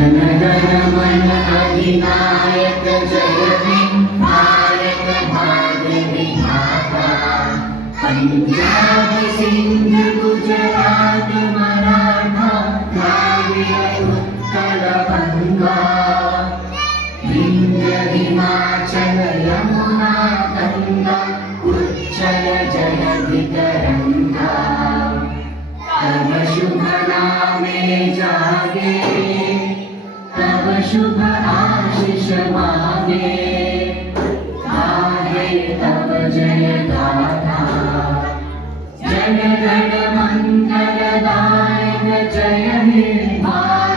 मन अधिनायक जय हे भारत भाग्य विधाता। पंजाब सिंध गुजरात मराठा द्राविड़ उत्कल गंगा, विंध्य हिमाचल यमुना गंगा उच्चल जलधि तरंगा। तब शुभ नामे जागे, तब शुभ आशीष मांगे, गाहे तब जय गाथा। जन गण मंगलदायक जय हे भारत